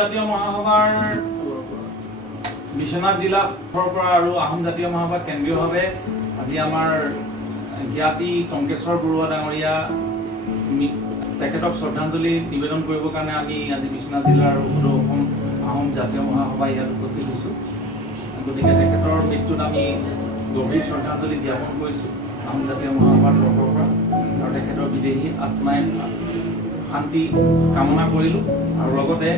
জাতীয় মহাসভাৰ বিশ্বনাথ জিলাৰ পৰা আৰু আহোম জাতীয় মহাসভা কেন্দ্ৰীয়ভাৱে আজি আমাৰ জ্ঞাতি টংকেশ্বৰ বৰুৱা ডাঙৰীয়া তেখেতক শ্ৰদ্ধাঞ্জলি নিবেদন কৰিবৰ কাৰণে আমি আজি বিশ্বনাথ জিলাৰ অসম আহোম জাতীয় মহাসভা ইয়াত উপস্থিত হৈছোঁ। গতিকে তেখেতৰ মৃত্যুত আমি গভীৰ শ্ৰদ্ধাঞ্জলি জ্ঞাপন কৰিছোঁ আহোম জাতীয় মহাসভাৰ তৰফৰ পৰা, আৰু তেখেতৰ বিদেহী আত্মাই শান্তি কামনা কৰিলোঁ। আৰু লগতে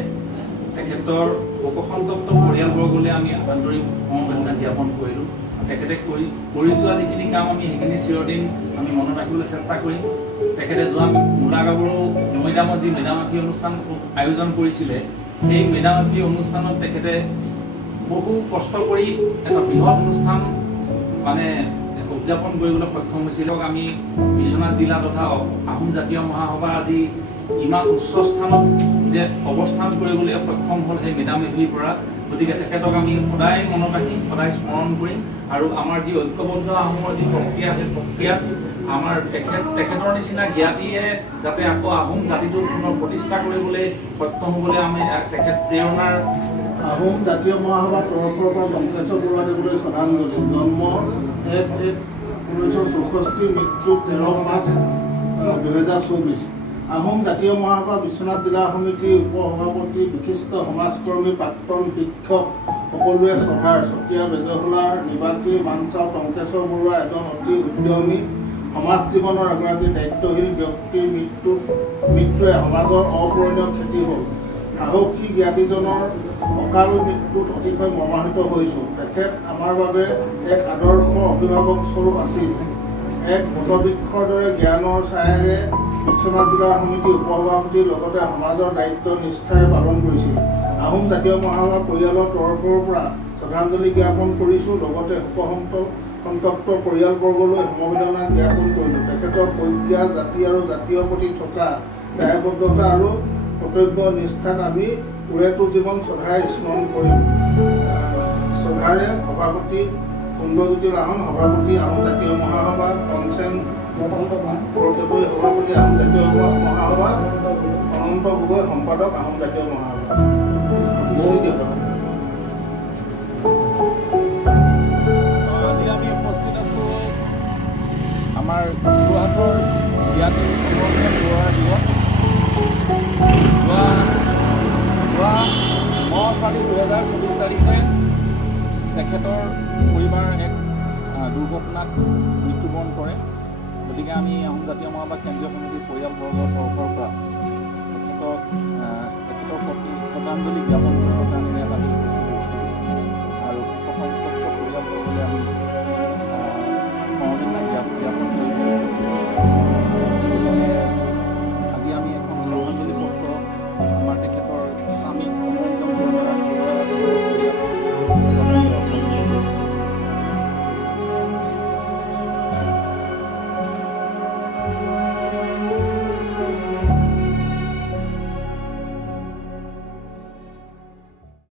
তেখেতৰ শোকসন্তপ্ত পৰিয়ালবৰ্গলৈ আমি আন্তৰিক সমবেদনা জ্ঞাপন কৰিলোঁ। তেখেতে কৰি যোৱা যিখিনি কাম আমি সেইখিনি চিৰদিন আমি মনত ৰাখিবলৈ চেষ্টা কৰিম। তেখেতে যোৱা মূলা গাভৰু মৈদামত যি মেদামাফি অনুষ্ঠান আয়োজন কৰিছিলে, সেই মেদামাফি অনুষ্ঠানত তেখেতে বহু কষ্ট কৰি এটা বৃহৎ অনুষ্ঠান মানে উদযাপন কৰিবলৈ সক্ষম হৈছিল। আমি বিশ্বনাথ জিলা তথা আহোম জাতীয় মহাসভা আজি ইমান উচ্চ স্থানত যে অৱস্থান কৰিবলৈ সক্ষম হ'ল সেই মেদামেফিৰ পৰা। গতিকে তেখেতক আমি সদায় মনত ৰাখিম, সদায় স্মৰণ কৰিম, আৰু আমাৰ যি ঐক্যবদ্ধ আহোমৰ যি প্ৰক্ৰিয়া, সেই প্ৰক্ৰিয়াত আমাৰ তেখেতৰ নিচিনা জ্ঞাতিয়ে যাতে আকৌ আহোম জাতিটোৰ পুনৰ প্ৰতিষ্ঠা কৰিবলৈ সক্ষম হ'বলৈ আমি তেখেত প্ৰেৰণাৰ আহোম জাতীয় মহাসভাৰ তৰফৰ পৰা টংকেশ্বৰ বৰুৱাদেৱলৈ শ্ৰদ্ধাঞ্জলি। জন্ম 1/1/1964, মৃত্যু 13 মাৰ্চ 2024। আহোম জাতীয় মহাসভা বিশ্বনাথ জিলা সমিতিৰ উপসভাপতি, বিশিষ্ট সমাজকৰ্মী, প্ৰাক্তন শিক্ষক সকলোৱে সভাৰ চতিয়া বেজহলাৰ নিবাসী মানচাও টংকেশ্বৰ বৰুৱা এজন অতি উদ্যমী সমাজ জীৱনৰ এগৰাকী দায়িত্বশীল ব্যক্তিৰ মৃত্যুৱে সমাজৰ অপূৰণীয় ক্ষতি হ'ল। সাহসী জ্ঞাতিজনৰ অকাল মৃত্যুত অতিশয় মৰ্মাহত হৈছোঁ। তেখেত আমাৰ বাবে এক আদৰ্শ অভিভাৱক স্বৰূপ আছিল। এক বটবৃক্ষৰ দৰে জ্ঞানৰ ছায়াৰে বিশ্বনাথ জিলা সমিতিৰ উপসভাপতিৰ লগতে সমাজৰ দায়িত্ব নিষ্ঠাৰে পালন কৰিছিল। আহোম জাতীয় মহাসভা পৰিয়ালৰ তৰফৰ পৰা শ্ৰদ্ধাঞ্জলি জ্ঞাপন কৰিছোঁ। লগতে শোকসন্তপ্ত পৰিয়ালবৰ্গলৈ সমবেদনা জ্ঞাপন কৰিলোঁ। তেখেতৰ প্ৰজ্ঞা, জাতি আৰু জাতীয় প্ৰতি থকা দায়বদ্ধতা আৰু কৰ্তব্য নিষ্ঠাক আমি পুৰেতো জীৱন সদায় স্মৰণ কৰিম। সভাৰে সভাপতি কুণ্ডজ্যোতি লাহন, সভাপতি আহোম জাতীয় মহাসভা পঞ্চেন সভাপতি আহোম জাতীয় মহাসভা অনন্ত গগৈ, সম্পাদক আহোম জাতীয় মহাসভা। আজি আমি উপস্থিত আছোঁ আমাৰ যোৰহাটৰ জ্ঞাতি বৰুৱা দিৱস। যোৱা 9/4/2024 তাৰিখে তেখেতৰ পৰিবাৰ এক দুৰ্ঘটনাত মৃত্যুবৰণ কৰে। গতিকে আমি আহোম জাতীয় মহাসভা কেন্দ্ৰীয় সমিতিৰ পৰিয়ালবৰ্গৰ তৰফৰ পৰা তেখেতৰ প্ৰতি শ্ৰদ্ধাঞ্জলি জ্ঞাপন